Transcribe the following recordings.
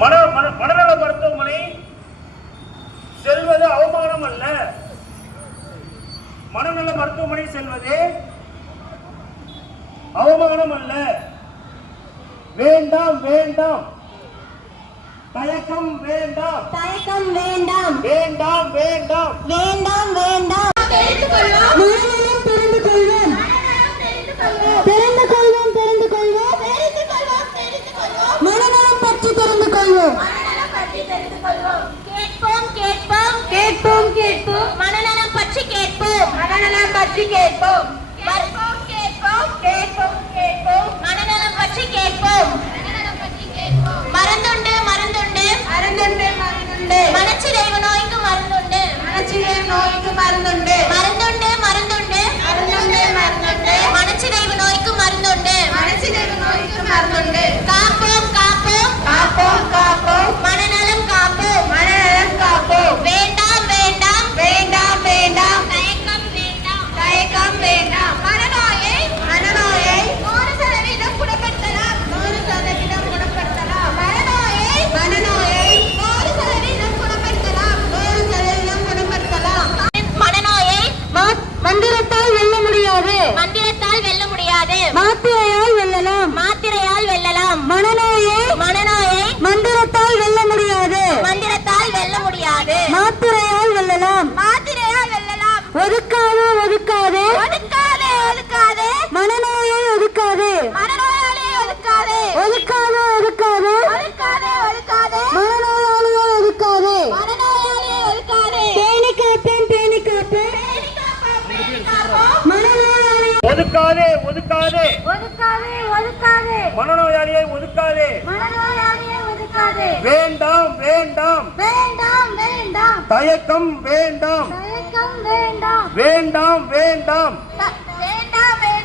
மனநல மருத்துவமனை செல்வது அவமானம் அல்ல. மனநல மருத்துவமனை செல்வது அவமானம் அல்ல. வேண்டாம் வேண்டாம், தயக்கம் வேண்டாம், தயக்கம் வேண்டாம், வேண்டாம் வேண்டாம், வேண்டாம் வேண்டாம். மனநலம் தெரிந்து கொள்வோம், தெரிந்து கொள்வோம், தெரிந்து கொள்வோம், மனநலம் பற்றி தெரிந்து கொள்வோம், கேட்போம் கேட்போம் கேட்போம் கேட்போம், மனநலம் பற்றி கேட்போம், மனநலம் பற்றி கேட்போம், கேட்போம் கேட்போம் கேட்போம் கேட்போம், மனநலம் பற்றி கேட்போம், மருந்துண்டு மருந்துண்டு மருந்துண்டு மருந்துண்டு, மனச்சிதைவு நோய்க்கு மருந்துண்டு, மனச்சிதைவு நோய்க்கு மருந்துண்டு, மருந்துண்டு மருந்துண்டு மருந்துண்டு மருந்துண்டு, மனச்சிதைவு நோய்க்கு மருந்துண்டு, மனச்சிதைவு நோய்க்கு மருந்துண்டு. காப்போம் காப்போம் காப்போம் காப்போம், மனநலம் காப்போம், மனநலம் காப்போம். வேண்டாம் வேண்டாம், வேண்டாம் வேண்டாம், தயக்கம் வேண்டாம், தயக்கம் வேண்டாம். மனநோயை மனநோயை 100% குணப்படுத்தலாம், 100% குணப்படுத்தலாம். மனநோயை மனநோயை 100% குணப்படுத்தலாம், 100% குணப்படுத்தலாம். மனநோயை மந்திரத்தால் வெல்ல முடியாது, மந்திரத்தால் வெல்ல முடியாது, மாத்திரையால் வெல்லலாம், மாத்திரையால் வெல்லலாம். மனநோயை மனநோயை மந்திரத்தால் வெல்ல முடியாது, மந்திரத்தால் வெல்ல முடியாது, மாத்திரையால் வெல்லலாம், மாத்திரையால் வெல்லலாம். ஒதுக்காதே ஒதுக்காதே, ஒதுக்காதே ஒதுக்காதே, மனநோயை ஒதுக்காதே, மனநோயாளியை ஒதுக்காதே, ஒதுக்காதே ஒதுக்காதே, ஒதுக்காதே ஒதுக்காதே, மனநோயாளியை ஒதுக்காதே, மனநோயாளியை ஒதுக்காதே. பேணி காப்பேன் பேணி காப்பேன், மனநோயாளியை ஒதுக்காதே ஒதுக்காதே, ஒதுக்காதே ஒதுக்காதே, மனநோயாளியை ஒதுக்காதே, மனநோயாளியை ஒதுக்காதே. வேண்டாம் வேண்டாம், வேண்டாம் வேண்டாம், தயக்கம் வேண்டாம், தயக்கம் வேண்டாம், வேண்டாம் வேண்டாம், வேண்டாம் வேண்டாம்,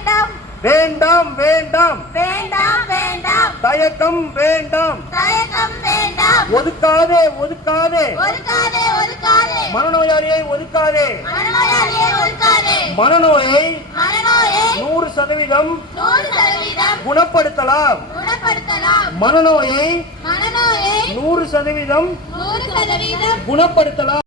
வேண்டாம் வேண்டாம், வேண்டாம் வேண்டாம், தயக்கம் வேண்டாம், தயக்கம் வேண்டாம். ஒதுக்காதே ஒதுக்காதே, ஒதுக்காதே ஒதுக்காதே, மனநோயாளியை ஒதுக்காதே. மனநோயாளியை ஒதுக்காதே. மனநோயை மனநோயை 100% 100% குணப்படுத்தலாம். குணப்படுத்தலாம். மனநோயை மனநோயை 100% 100% குணப்படுத்தலாம்.